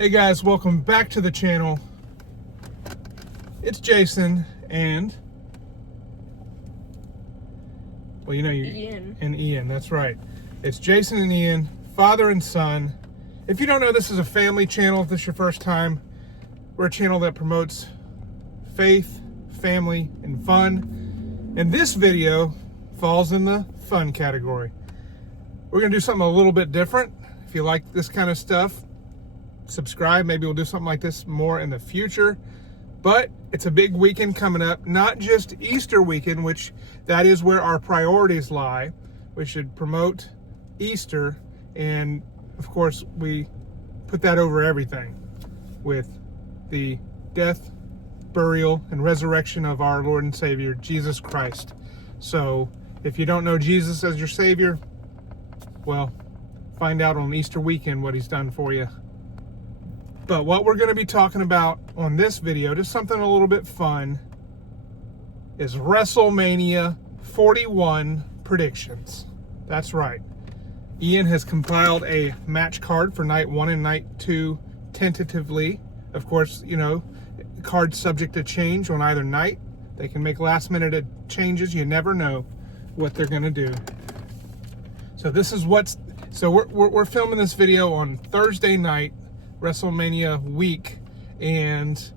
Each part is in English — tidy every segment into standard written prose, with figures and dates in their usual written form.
Hey guys, welcome back to the channel. It's Jason and, well, you know, Ian. And Ian, that's right. It's Jason and Ian, father and son. If you don't know, this is a family channel. If this is your first time, we're a channel that promotes faith, family, and fun. And this video falls in the fun category. We're gonna do something a little bit different. If you like this kind of stuff, subscribe. Maybe we'll do something like this more in the future. But it's a big weekend coming up, not just Easter weekend, which that is where our priorities lie. We should promote Easter, and of course we put that over everything with the death, burial, and resurrection of our Lord and Savior, Jesus Christ. So if you don't know Jesus as your Savior, well, find out on Easter weekend what he's done for you. But what we're going to be talking about on this video, just something a little bit fun, is WrestleMania 41 predictions. That's right. Ian has compiled a match card for night 1 and night 2 tentatively. Of course, you know, cards subject to change on either night. They can make last minute changes. You never know what they're going to do. So this is we're filming this video on Thursday night, WrestleMania week, and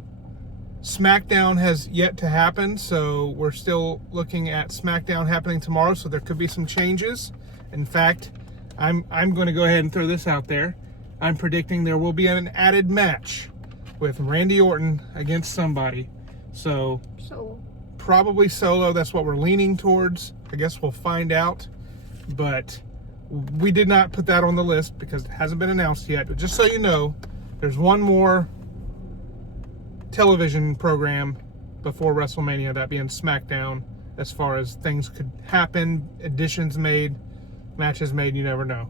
SmackDown has yet to happen, so we're still looking at SmackDown happening tomorrow, so there could be some changes. In fact, I'm going to go ahead and throw this out there. I'm predicting there will be an added match with Randy Orton against somebody. So probably Solo. That's what we're leaning towards. I guess we'll find out. But we did not put that on the list because it hasn't been announced yet. But just so you know, there's one more television program before WrestleMania, that being SmackDown, as far as things could happen, additions made, matches made, you never know.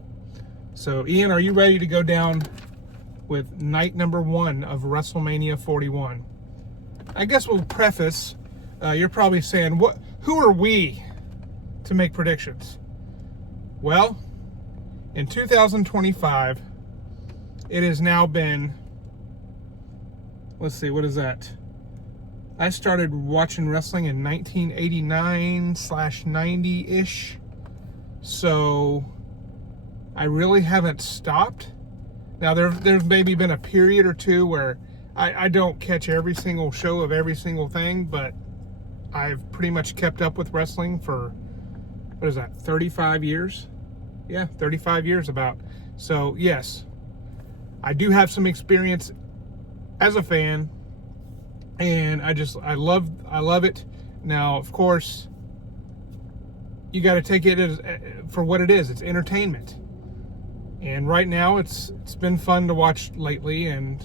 So, Ian, are you ready to go down with night number 1 of WrestleMania 41? I guess we'll preface, you're probably saying, who are we to make predictions? Well, in 2025, it has now been, let's see, what is that? I started watching wrestling in 1989/90-ish. So I really haven't stopped. Now there's maybe been a period or two where I don't catch every single show of every single thing, but I've pretty much kept up with wrestling for, what is that, 35 years? Yeah, 35 years about. So yes, I do have some experience as a fan, and I love it. Now, of course, you got to take it for what it is. It's entertainment, and right now it's been fun to watch lately. And,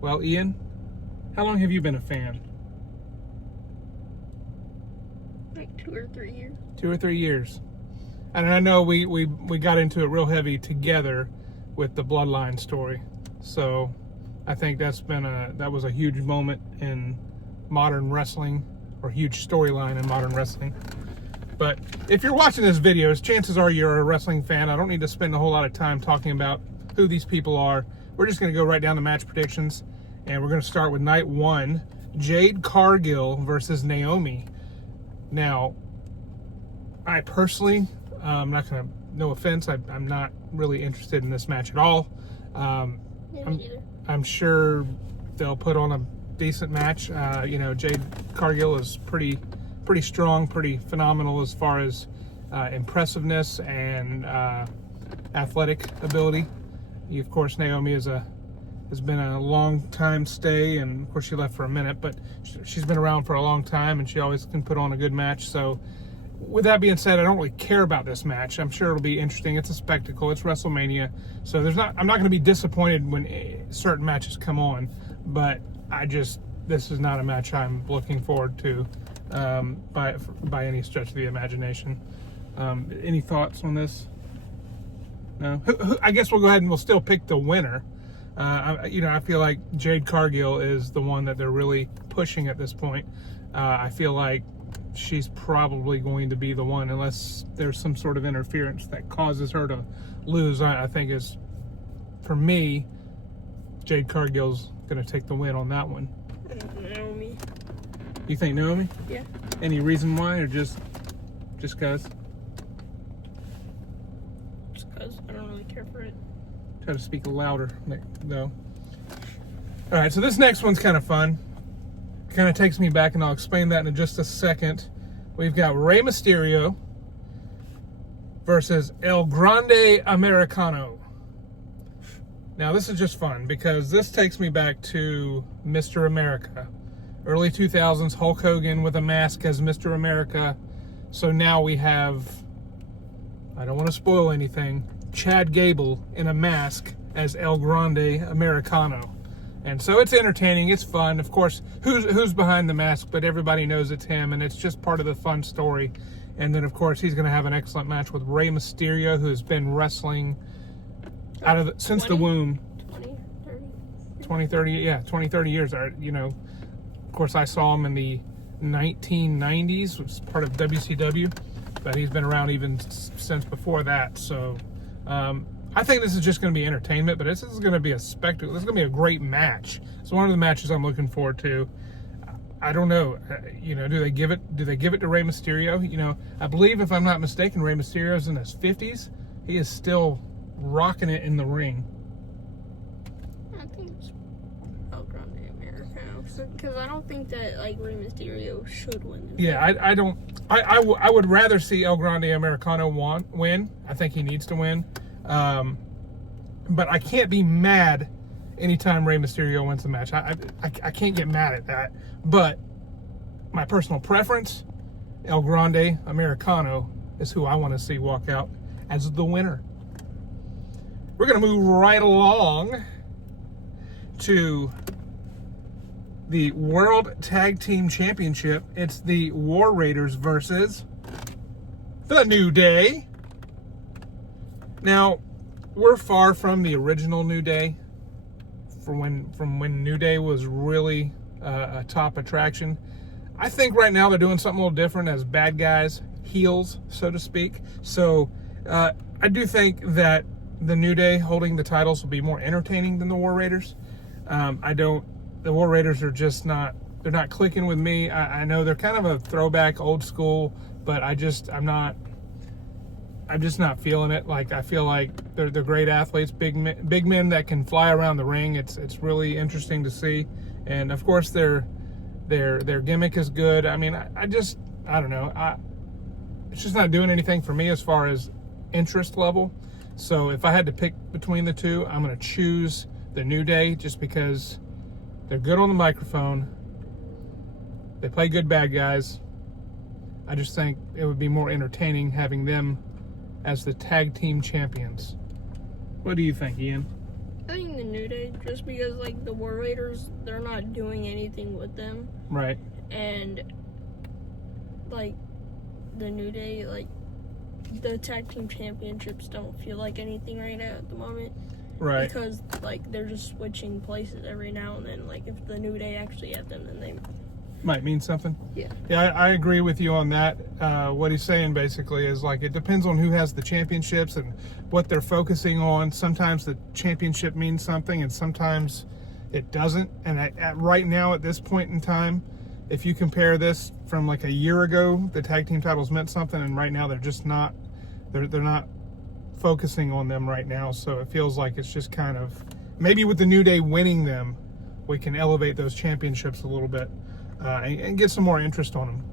well, Ian, how long have you been a fan? Like 2 or 3 years. 2 or 3 years. And I know we got into it real heavy together with the Bloodline story. So I think that was a huge moment in modern wrestling, or huge storyline in modern wrestling. But if you're watching this video, chances are you're a wrestling fan. I don't need to spend a whole lot of time talking about who these people are. We're just going to go right down to match predictions, and we're going to start with night 1, Jade Cargill versus Naomi. Now, I personally, I'm not going to, no offense, I'm not really interested in this match at all. I'm sure they'll put on a decent match. You know, Jade Cargill is pretty strong, pretty phenomenal as far as impressiveness and athletic ability. Of course, Naomi has been a long time stay, and of course she left for a minute, but she's been around for a long time, and she always can put on a good match. So with that being said, I don't really care about this match. I'm sure it'll be interesting. It's a spectacle. It's WrestleMania. So I'm not going to be disappointed when certain matches come on, but this is not a match I'm looking forward to by any stretch of the imagination. Any thoughts on this? No? I guess we'll go ahead and we'll still pick the winner. I feel like Jade Cargill is the one that they're really pushing at this point. I feel like she's probably going to be the one, unless there's some sort of interference that causes her to lose. I think is, for me, Jade Cargill's going to take the win on that one. Naomi. You think Naomi? Yeah. Any reason why, or just because? Just because I don't really care for it. Try to speak louder, though. All right, so this next one's kind of fun. Kind of takes me back, and I'll explain that in just a second. We've got Rey Mysterio versus El Grande Americano. Now, this is just fun because this takes me back to Mr. America. Early 2000s, Hulk Hogan with a mask as Mr. America. So now we have, I don't want to spoil anything, Chad Gable in a mask as El Grande Americano. And so it's entertaining, it's fun. Of course, who's behind the mask, but everybody knows it's him, and it's just part of the fun story. And then, of course, he's going to have an excellent match with Rey Mysterio, who's been wrestling since the womb. 20, 30 years. You know, of course, I saw him in the 1990s, which was part of WCW, but he's been around even since before that. So, I think this is just going to be entertainment, but this is going to be a spectacle. This is going to be a great match. It's one of the matches I'm looking forward to. I don't know, you know, do they give it to Rey Mysterio? You know, I believe, if I'm not mistaken, Rey Mysterio's in his 50s. He is still rocking it in the ring. I think it's El Grande Americano, because I don't think that like Rey Mysterio should win. Yeah, I don't. I would rather see El Grande Americano win. I think he needs to win. But I can't be mad anytime Rey Mysterio wins the match. I can't get mad at that. But my personal preference, El Grande Americano is who I want to see walk out as the winner. We're going to move right along to the World Tag Team Championship. It's the War Raiders versus the New Day. Now, we're far from the original New Day, from when New Day was really a top attraction. I think right now they're doing something a little different as bad guys, heels, so to speak. So I do think that the New Day holding the titles will be more entertaining than the War Raiders. The War Raiders are just they're not clicking with me. I know they're kind of a throwback, old school, but I'm just not feeling it. Like, I feel like they're great athletes, big men that can fly around the ring. It's really interesting to see, and of course their gimmick is good. I mean, I don't know. It's just not doing anything for me as far as interest level. So if I had to pick between the two, I'm going to choose the New Day just because they're good on the microphone. They play good bad guys. I just think it would be more entertaining having them as the tag team champions. What do you think, Ian? I think the New Day, just because like the War Raiders, they're not doing anything with them. Right. And like the New Day, like the tag team championships don't feel like anything right now at the moment. Right. Because like they're just switching places every now and then. Like if the New Day actually have them, then they might mean something. Yeah. Yeah, I agree with you on that. What he's saying basically is like it depends on who has the championships and what they're focusing on. Sometimes the championship means something and sometimes it doesn't. And right now at this point in time, if you compare this from like a year ago, the tag team titles meant something, and right now they're just not. They're not focusing on them right now. So it feels like it's just kind of maybe with the New Day winning them, we can elevate those championships a little bit. And get some more interest on them.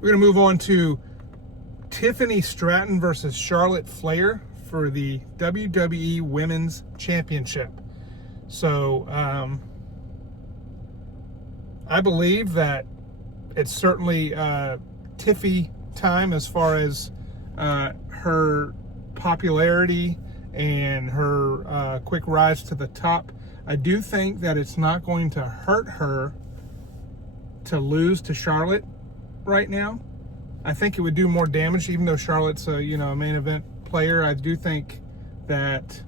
We're going to move on to Tiffany Stratton versus Charlotte Flair for the WWE Women's Championship. So I believe that it's certainly Tiffy time as far as her popularity and her quick rise to the top. I do think that it's not going to hurt her to lose to Charlotte right now. I think it would do more damage, even though Charlotte's a main event player. I do think that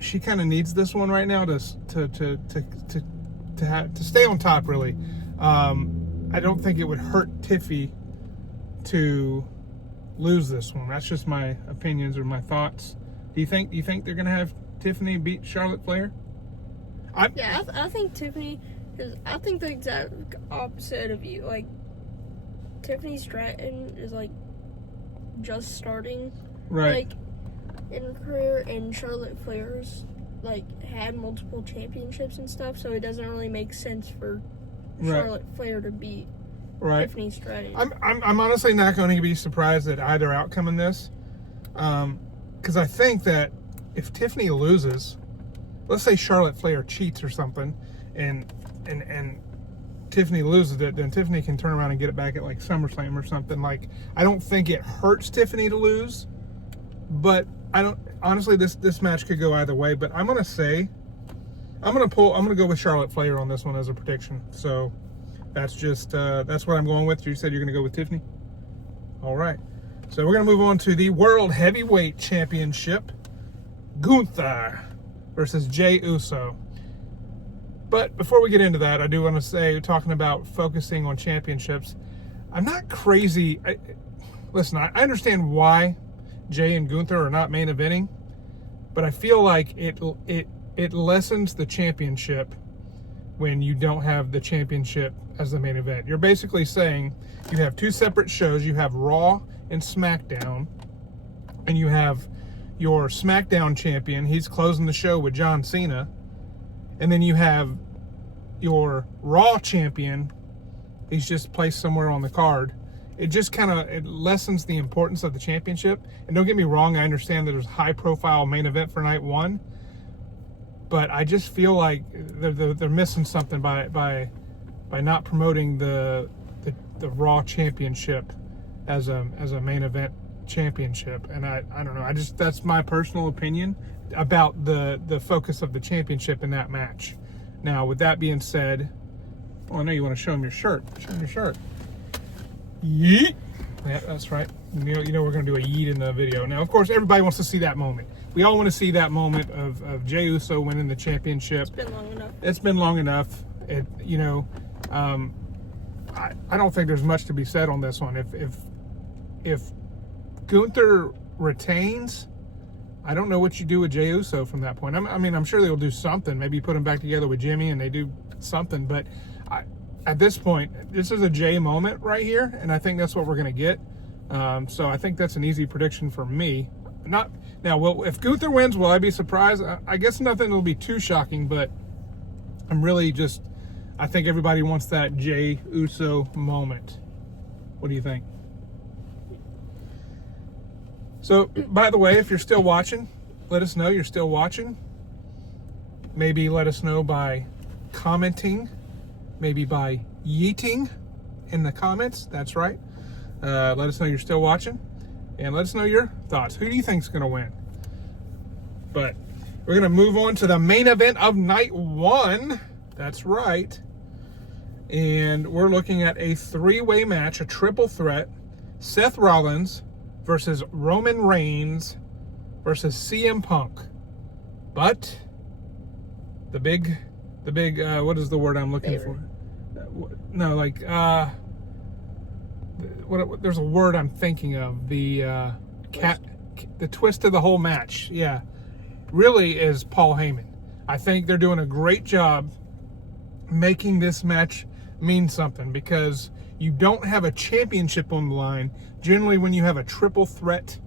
she kind of needs this one right now to stay on top. Really, I don't think it would hurt Tiffy to lose this one. That's just my opinions or my thoughts. Do you think they're gonna have Tiffany beat Charlotte Flair? I think Tiffany, because I think the exact opposite of you. Like, Tiffany Stratton is like just starting, right? Like, in her career, and Charlotte Flair's like had multiple championships and stuff, so it doesn't really make sense for Charlotte Flair to beat Tiffany Stratton. I'm honestly not going to be surprised at either outcome in this, because I think that if Tiffany loses, let's say Charlotte Flair cheats or something, and Tiffany loses it, then Tiffany can turn around and get it back at like SummerSlam or something. Like, I don't think it hurts Tiffany to lose, but I don't honestly. This match could go either way, but I'm gonna go with Charlotte Flair on this one as a prediction. So that's just that's what I'm going with. You said you're gonna go with Tiffany. All right. So we're gonna move on to the World Heavyweight Championship. Gunther versus Jey Uso. But before we get into that, I do want to say, talking about focusing on championships, I'm not crazy. Listen, I understand why Jey and Gunther are not main eventing, but I feel like it lessens the championship when you don't have the championship as the main event. You're basically saying you have two separate shows. You have Raw and SmackDown, and you have your SmackDown champion. He's closing the show with John Cena. And then you have your Raw champion. He's just placed somewhere on the card. It just it lessens the importance of the championship. And don't get me wrong, I understand that there's a high-profile main event for night one, but I just feel like they're missing something by not promoting the Raw championship as a main event championship. And I don't know. That's my personal opinion about the focus of the championship in that match. Now, with that being said, I know you want to show them your shirt. Show them your shirt. Yeet. Yeah, that's right. You know we're going to do a yeet in the video. Now, of course, everybody wants to see that moment. We all want to see that moment of Jey Uso winning the championship. It's been long enough. It's been long enough. I don't think there's much to be said on this one. If Gunther retains, I don't know what you do with Jey Uso from that point. I'm sure they'll do something. Maybe put him back together with Jimmy and they do something. But at this point, this is a Jey moment right here, and I think that's what we're going to get. So I think that's an easy prediction for me. If Gunther wins, will I be surprised? I guess nothing will be too shocking, but I think everybody wants that Jey Uso moment. What do you think? So, by the way, if you're still watching, let us know you're still watching. Maybe let us know by commenting, maybe by yeeting in the comments. That's right. Let us know you're still watching, and let us know your thoughts. Who do you think's going to win? But we're going to move on to the main event of night one. That's right. And we're looking at a three-way match, a triple threat. Seth Rollins versus Roman Reigns versus CM Punk. But the big what is the word I'm looking for? No, like there's a word I'm thinking of. The twist of the whole match. Yeah. Really is Paul Heyman. I think they're doing a great job making this match mean something, because you don't have a championship on the line. Generally, when you have a triple threat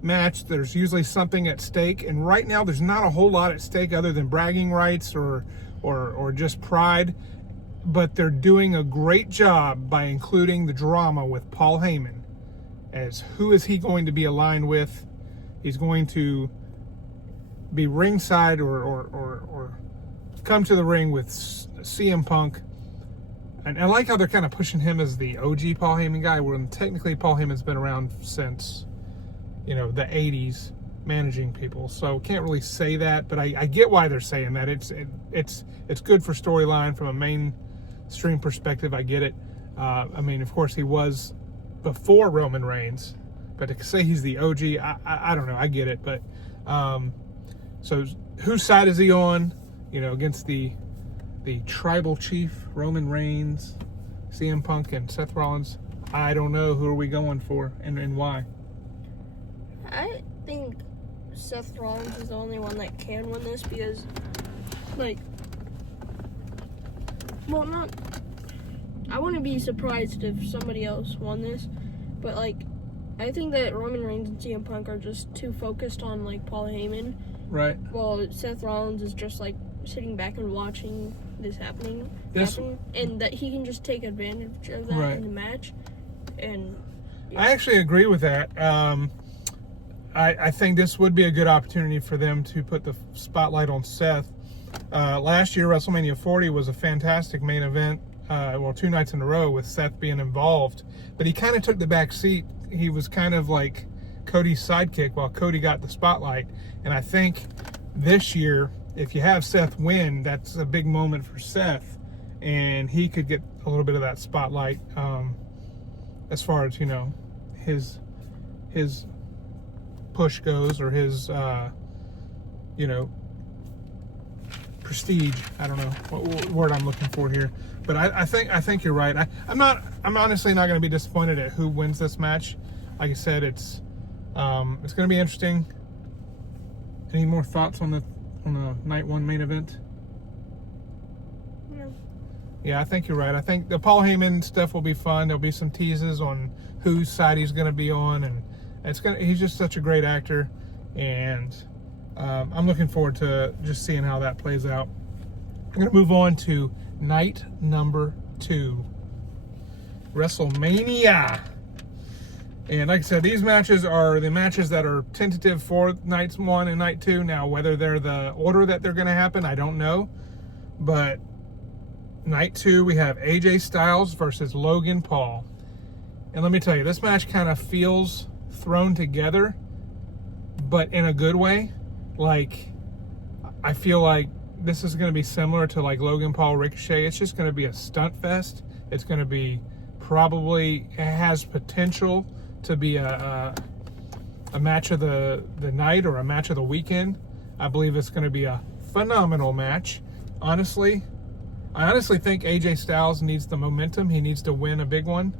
match, there's usually something at stake, and right now there's not a whole lot at stake other than bragging rights or just pride. But they're doing a great job by including the drama with Paul Heyman. As who is he going to be aligned with? He's going to be ringside or come to the ring with CM Punk. And I like how they're kind of pushing him as the OG Paul Heyman guy, when technically Paul Heyman's been around since, the 80s, managing people. So can't really say that, but I get why they're saying that. It's good for storyline from a mainstream perspective. I get it. Of course he was before Roman Reigns, but to say he's the OG, I don't know. I get it, but so whose side is he on? Against the tribal chief, Roman Reigns, CM Punk, and Seth Rollins. I don't know. Who are we going for, and why? I think Seth Rollins is the only one that can win this because, like, well, not. I wouldn't be surprised if somebody else won this, but like, I think that Roman Reigns and CM Punk are just too focused on like Paul Heyman. Right. Well, Seth Rollins is just like sitting back and watching this happen, and that he can just take advantage of that in the match. And I actually agree with that. I think this would be a good opportunity for them to put the spotlight on Seth. Last year, WrestleMania 40 was a fantastic main event. 2 nights in a row with Seth being involved, but he kind of took the back seat. He was kind of like Cody's sidekick while Cody got the spotlight. And I think this year, if you have Seth win, that's a big moment for Seth, and he could get a little bit of that spotlight as far as, you know, his push goes, or his you know, prestige. I don't know what word I'm looking for here, but I think you're right. I'm honestly not going to be disappointed at who wins this match. Like I said, it's going to be interesting. Any more thoughts on the night one main event? Yeah, I think you're right. I think the Paul Heyman stuff will be fun. There'll be some teases on whose side he's going to be on, and he's just such a great actor, and I'm looking forward to just seeing how that plays out. I'm going to move on to night number 2, WrestleMania. And like I said, these matches are the matches that are tentative for nights 1 and night 2. Now, whether they're the order that they're going to happen, I don't know. But night 2, we have AJ Styles versus Logan Paul. And let me tell you, this match kind of feels thrown together, but in a good way. Like, I feel like this is going to be similar to like Logan Paul Ricochet. It's just going to be a stunt fest. It's going to be it has potential to be a match of the night or a match of the weekend. I believe it's going to be a phenomenal match. I honestly think AJ Styles needs the momentum. He needs to win a big one.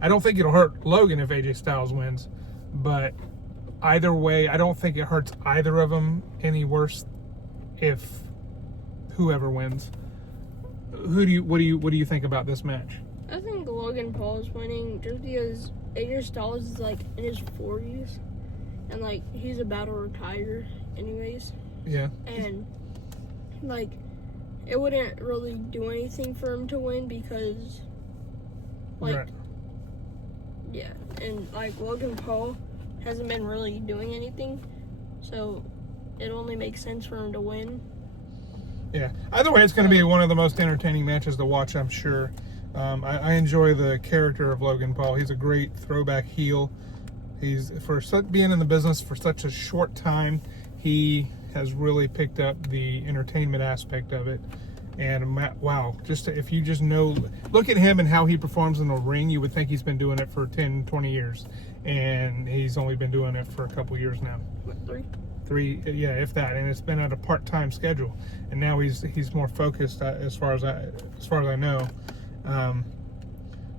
I don't think it'll hurt Logan if AJ Styles wins, but either way, I don't think it hurts either of them any worse if whoever wins. What do you think about this match? I think Logan Paul is winning just because AJ Styles is like in his 40s, and like he's about to retire anyways. Yeah. And like it wouldn't really do anything for him to win because like yeah, and like Logan Paul hasn't been really doing anything, so it only makes sense for him to win. Yeah. Either way, it's going to be one of the most entertaining matches to watch, I'm sure. I enjoy the character of Logan Paul. He's a great throwback heel. He's being in the business for such a short time, he has really picked up the entertainment aspect of it. And wow, if you just know, look at him and how he performs in the ring, you would think he's been doing it for 10, 20 years. And he's only been doing it for a couple years now. What, 3? 3, yeah, if that. And it's been at a part-time schedule. And now he's more focused as far as I know.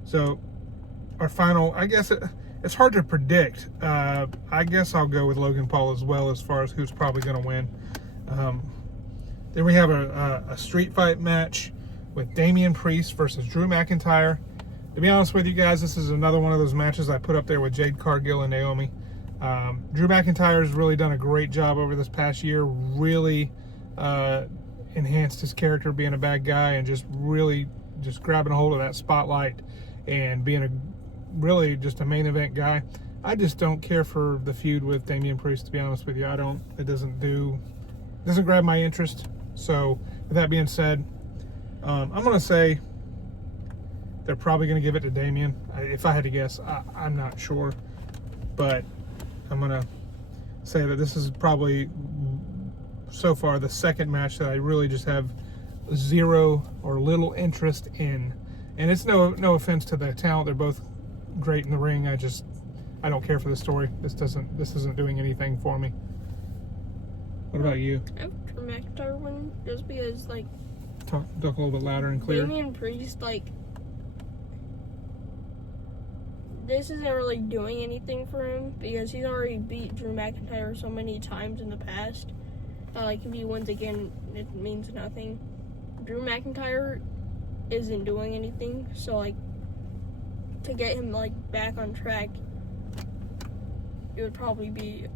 So our final, I guess it's hard to predict. I guess I'll go with Logan Paul as well as far as who's probably going to win. Then we have a street fight match with Damian Priest versus Drew McIntyre. To be honest with you guys, this is another one of those matches I put up there with Jade Cargill and Naomi. Drew McIntyre has really done a great job over this past year, really enhanced his character being a bad guy and just grabbing a hold of that spotlight and being really just a main event guy. I just don't care for the feud with Damian Priest, to be honest with you. It doesn't grab my interest. So with that being said, I'm going to say they're probably going to give it to Damian. If I had to guess, I'm not sure. But I'm going to say that this is probably, so far, the second match that I really just have zero or little interest in. And it's no offense to the talent. They're both great in the ring. I don't care for the story. This isn't doing anything for me. What about you? I have Drew McIntyre winning just because, like, talk a little bit louder and clear. Damian Priest, like, this isn't really doing anything for him because he's already beat Drew McIntyre so many times in the past. Like, if he wins again, it means nothing. Drew McIntyre isn't doing anything, so, like, to get him, like, back on track, it would probably be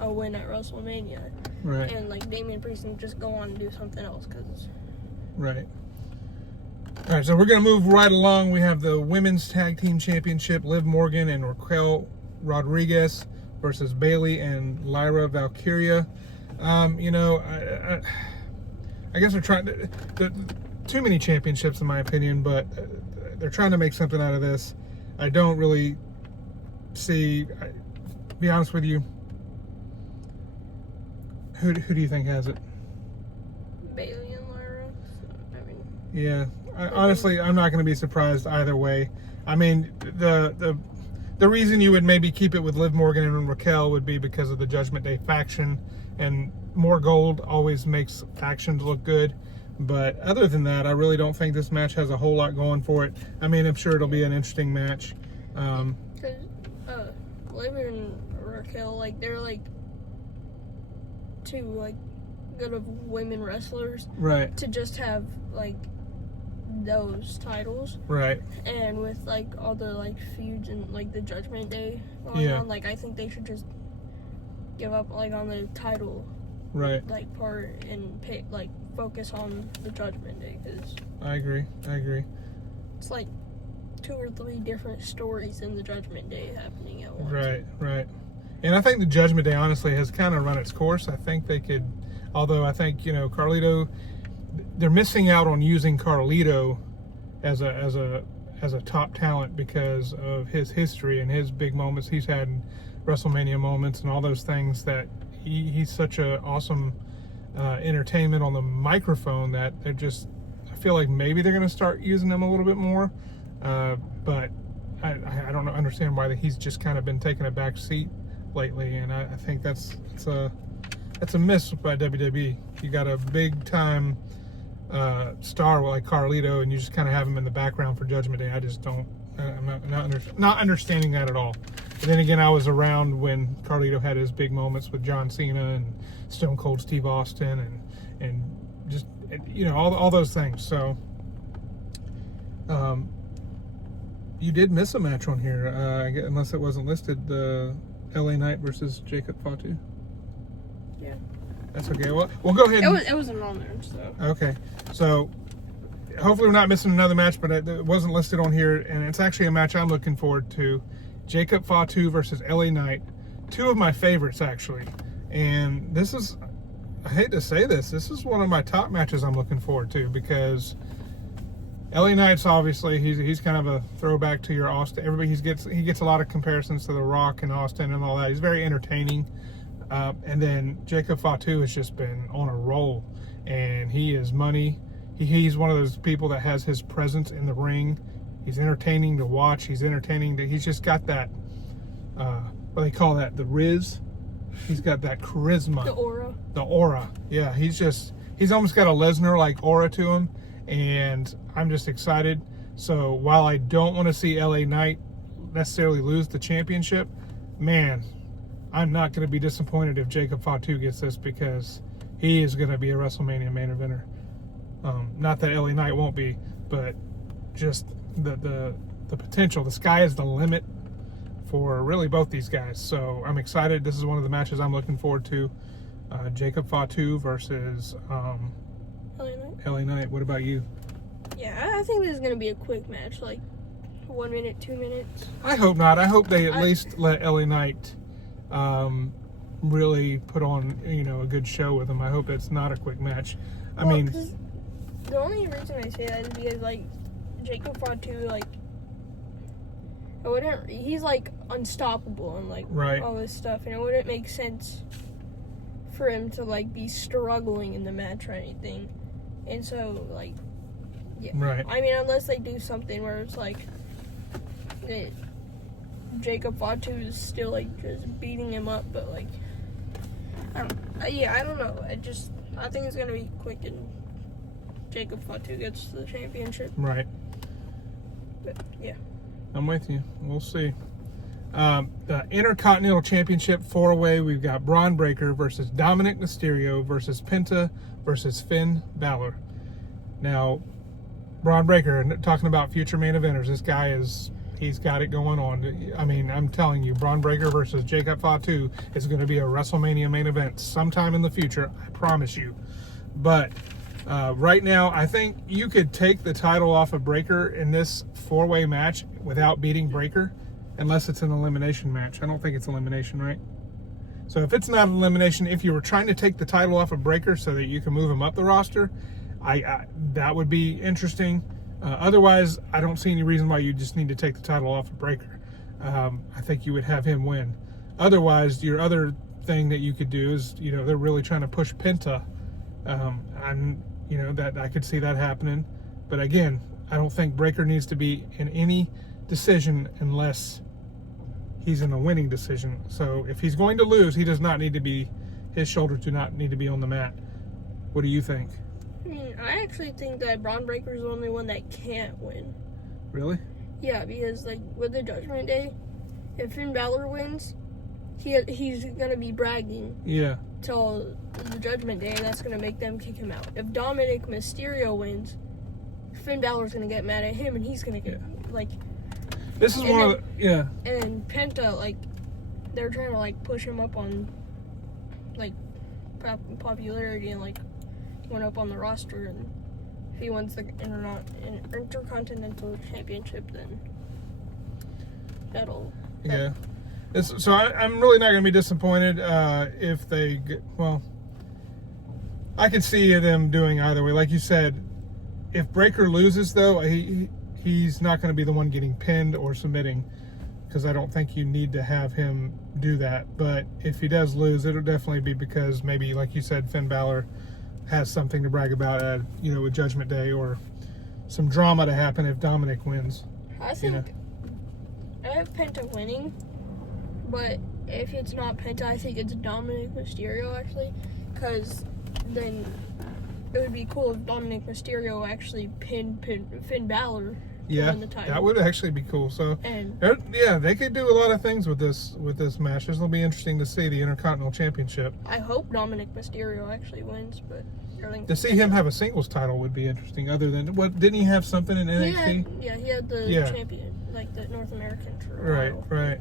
a win at WrestleMania. Right. And, like, Damian Priest can just go on and do something else, because... Right. All right, so we're going to move right along. We have the Women's Tag Team Championship, Liv Morgan and Raquel Rodriguez versus Bayley and Lyra Valkyria. You know, I guess they're trying to... Too many championships, in my opinion, but they're trying to make something out of this. I don't really see... be honest with you, who do you think has it? Bayley and Lyra. I mean... Yeah. Honestly, I'm not going to be surprised either way. I mean, the reason you would maybe keep it with Liv Morgan and Raquel would be because of the Judgment Day faction, and more gold always makes factions look good. But other than that, I really don't think this match has a whole lot going for it. I mean, I'm sure it'll be an interesting match. Because Liv and Raquel, like, they're like two like good of women wrestlers, Right. to just have like those titles, Right. and with like all the like feuds and like the Judgment Day going on, like I think they should just give up like on the title Right. like part and focus on the Judgment Day, because I agree. it's like 2 or 3 different stories in the Judgment Day happening at once. Right. And I think the Judgment Day honestly has kind of run its course. I think they could, although I think, you know, Carlito, they're missing out on using Carlito as a top talent because of his history and his big moments he's had in WrestleMania moments and all those things, that he's such an awesome entertainment on the microphone that they're just, I feel like maybe they're going to start using him a little bit more, but I don't understand why he's just kind of been taking a back seat lately, and I think that's a miss by WWE. You got a big time star like Carlito, and you just kind of have him in the background for Judgment Day. I just don't. I'm not understanding that at all. But then again, I was around when Carlito had his big moments with John Cena and Stone Cold Steve Austin and just, you know, all those things. So you did miss a match on here, unless it wasn't listed. The LA Knight versus Jacob Fatu. Yeah. That's okay. Well, we'll go ahead. It wasn't on there, so. Okay. So hopefully we're not missing another match, but it wasn't listed on here, and it's actually a match I'm looking forward to. Jacob Fatu versus LA Knight. 2 of my favorites, actually. And this is, I hate to say this is one of my top matches I'm looking forward to, because LA Knight's obviously, he's kind of a throwback to your Austin. Everybody, he gets a lot of comparisons to The Rock and Austin and all that. He's very entertaining. And then Jacob Fatu has just been on a roll, and he is money. He's one of those people that has his presence in the ring. He's entertaining to watch. He's just got that, what they call that, the Riz. He's got that charisma. The aura. Yeah, he's almost got a Lesnar-like aura to him, and I'm just excited. So while I don't want to see LA Knight necessarily lose the championship, man, I'm not going to be disappointed if Jacob Fatu gets this, because he is going to be a WrestleMania main eventer. Not that LA Knight won't be, but just the potential. The sky is the limit for really both these guys. So I'm excited. This is one of the matches I'm looking forward to. Jacob Fatu versus LA Knight. What about you? Yeah, I think this is going to be a quick match, like 1 minute, 2 minutes. I hope not. I hope they at least let LA Knight really put on, you know, a good show with him. I hope it's not a quick match. I mean, the only reason I say that is because, like, Jacob Fatu, like, he's like unstoppable and like all this stuff, and it wouldn't make sense for him to like be struggling in the match or anything. And so, like, yeah. Right. I mean, unless they do something where it's like Jacob Fatu is still like just beating him up, but like, I don't know. I think it's gonna be quick and Jacob Fatu gets the championship. Right. But yeah. I'm with you. We'll see. The Intercontinental Championship 4-way, we've got Braun Breaker versus Dominic Mysterio versus Penta versus Finn Balor. Now, Braun Breaker, talking about future main eventers, this guy he's got it going on. I mean, I'm telling you, Braun Breaker versus Jacob Fatu is going to be a WrestleMania main event sometime in the future, I promise you. But right now, I think you could take the title off of Breaker in this 4-way match without beating Breaker, unless it's an elimination match. I don't think it's elimination, right? So if it's not elimination, if you were trying to take the title off of Breaker so that you can move him up the roster, that would be interesting. Otherwise, I don't see any reason why you just need to take the title off of Breaker. I think you would have him win. Otherwise, your other thing that you could do is, they're really trying to push Penta. That I could see that happening. But again, I don't think Breaker needs to be in any decision unless he's in a winning decision. So if he's going to lose, he does not need to be, his shoulders do not need to be on the mat. What do you think? I actually think that Braun Breaker is the only one that can't win. Really? Yeah, because with the Judgment Day, if Finn Balor wins, he's gonna be bragging. Yeah. Till the Judgment Day, and that's gonna make them kick him out. If Dominic Mysterio wins, Finn Balor's gonna get mad at him, and he's gonna get This is one of the, yeah. And Penta, they're trying to push him up on popularity and went up on the roster, and if he wins the Intercontinental Championship, then that'll So I'm really not going to be disappointed if they get, I could see them doing either way. Like you said, if Breaker loses, though, he's not going to be the one getting pinned or submitting, because I don't think you need to have him do that. But if he does lose, it'll definitely be because maybe, like you said, Finn Balor has something to brag about at, a Judgment Day, or some drama to happen if Dominic wins. I think I have Penta winning, but if it's not Penta, I think it's Dominic Mysterio, actually, because then it would be cool if Dominic Mysterio actually pinned Finn Balor to win the title. That would actually be cool. So, they could do a lot of things with this match. This will be interesting to see, the Intercontinental Championship. I hope Dominic Mysterio actually wins, but to see him have a singles title would be interesting. Other than didn't he have something in NXT? He had the champion, the North American. Right.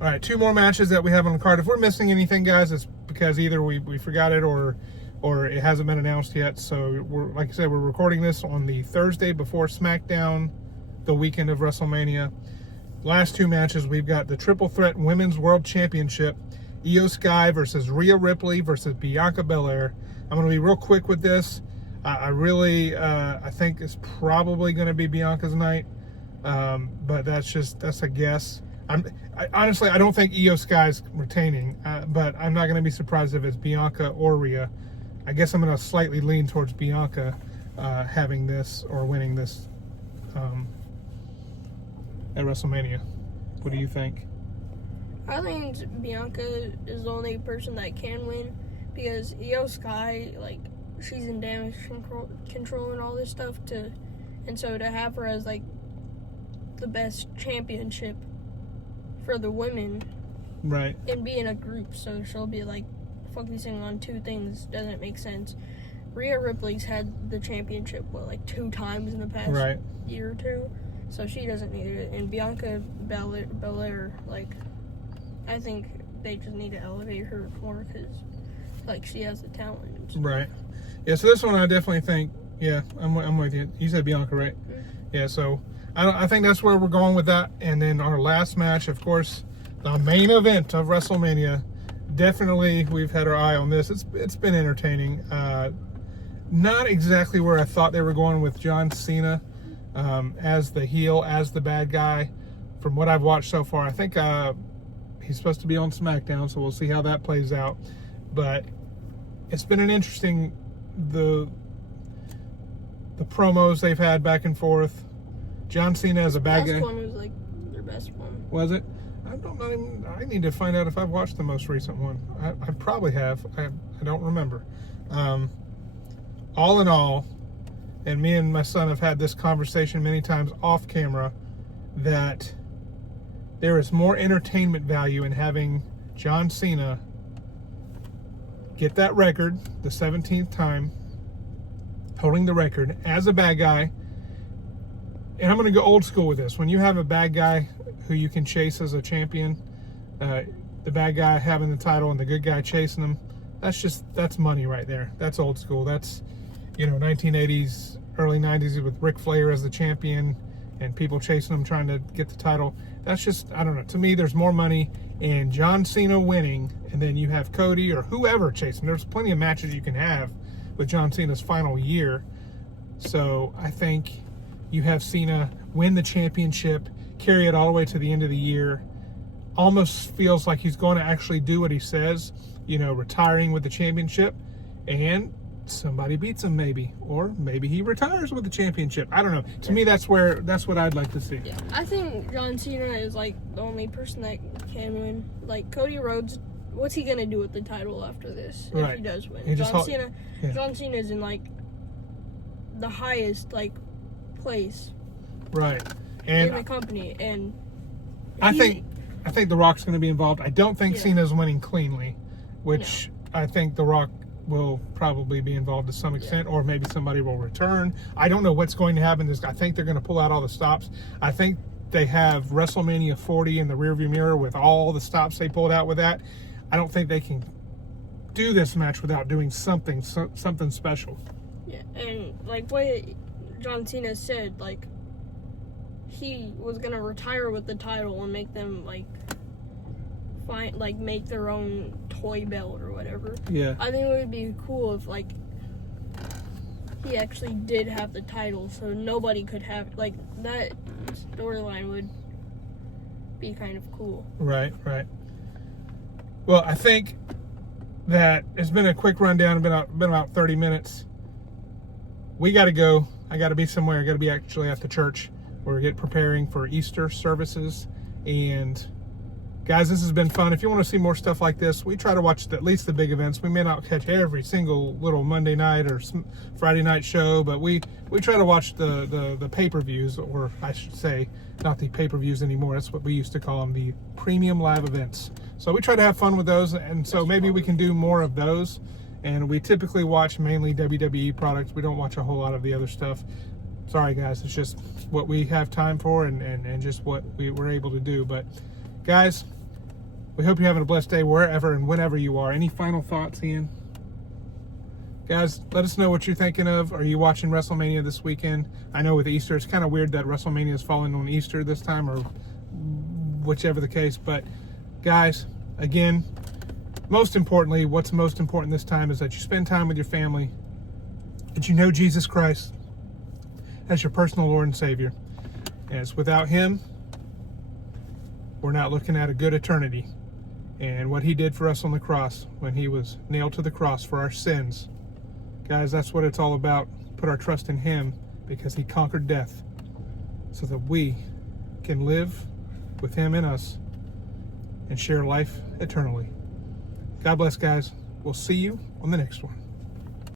All right, 2 more matches that we have on the card. If we're missing anything, guys, it's because either we forgot it or it hasn't been announced yet. So like I said, we're recording this on the Thursday before SmackDown, the weekend of WrestleMania. Last 2 matches, we've got the Triple Threat Women's World Championship, Io Sky versus Rhea Ripley versus Bianca Belair. I'm going to be real quick with this. I think it's probably going to be Bianca's night, but that's a guess. Honestly, I don't think Io Sky's retaining, but I'm not going to be surprised if it's Bianca or Rhea. I guess I'm going to slightly lean towards Bianca having this or winning this at WrestleMania. What do you think? I think Bianca is the only person that can win, because Io Sky, she's in damage control and all this stuff, and so to have her as the best championship for the women, right, and be in a group, so she'll be focusing on 2 things doesn't make sense. Rhea Ripley's had the championship 2 times in the past year or 2, so she doesn't need it. And Bianca Belair, I think they just need to elevate her more, because she has the talent. Right. Yeah. So this one, I definitely think. Yeah, I'm with you. You said Bianca, right? Mm-hmm. Yeah. So I think that's where we're going with that. And then our last match, of course, the main event of WrestleMania. Definitely, we've had our eye on this. It's been entertaining. Not exactly where I thought they were going with John Cena as the heel, as the bad guy. From what I've watched so far, I think he's supposed to be on SmackDown, so we'll see how that plays out. But it's been an interesting the promos they've had back and forth. John Cena as a bad guy. Last one was their best one. Was it? I need to find out if I've watched the most recent one. I probably have. I don't remember. All in all, and me and my son have had this conversation many times off camera, that there is more entertainment value in having John Cena get that record, the 17th time, holding the record as a bad guy. And I'm going to go old school with this. When you have a bad guy who you can chase as a champion, the bad guy having the title and the good guy chasing him, that's money right there. That's old school. That's, 1980s, early 90s with Ric Flair as the champion and people chasing him trying to get the title. That's just, I don't know. To me, there's more money in John Cena winning, and then you have Cody or whoever chasing. There's plenty of matches you can have with John Cena's final year. So I think you have Cena win the championship, carry it all the way to the end of the year. Almost feels like he's going to actually do what he says, retiring with the championship, and somebody beats him maybe, or maybe he retires with the championship. I don't know. To me, that's what I'd like to see. Yeah, I think John Cena is like the only person that can win. Like Cody Rhodes, what's he gonna do with the title after this if he does win? John Cena is in like the highest place, right, and in the company, and I think The Rock's going to be involved. I don't think Cena's winning cleanly, which I think The Rock will probably be involved to some extent, or maybe somebody will return. I don't know what's going to happen. I think they're going to pull out all the stops. I think they have WrestleMania 40 in the rearview mirror with all the stops they pulled out with that. I don't think they can do this match without doing something special. Yeah, and like what John Cena said, he was gonna retire with the title and make them make their own toy belt or whatever. Yeah. I think it would be cool if he actually did have the title, so nobody could have that storyline would be kind of cool. Right. Well, I think that it's been a quick rundown. Been about 30 minutes. We got to go. I got to be somewhere. I got to be actually at the church. We're preparing for Easter services. And guys, this has been fun. If you want to see more stuff like this, we try to watch at least the big events. We may not catch every single little Monday night or Friday night show, but we try to watch the pay-per-views, or I should say, not the pay-per-views anymore. That's what we used to call them, the premium live events. So we try to have fun with those, and so maybe we can do more of those. And we typically watch mainly WWE products. We don't watch a whole lot of the other stuff. Sorry, guys. It's just what we have time for and just what we're able to do. But, guys, we hope you're having a blessed day wherever and whenever you are. Any final thoughts, Ian? Guys, let us know what you're thinking of. Are you watching WrestleMania this weekend? I know with Easter, it's kind of weird that WrestleMania is falling on Easter this time, or whichever the case. But, guys, again, most importantly, what's most important this time is that you spend time with your family, that you know Jesus Christ as your personal Lord and Savior. And it's without Him, we're not looking at a good eternity. And what He did for us on the cross, when He was nailed to the cross for our sins, guys, that's what it's all about. Put our trust in Him, because He conquered death so that we can live with Him in us and share life eternally. God bless, guys. We'll see you on the next one.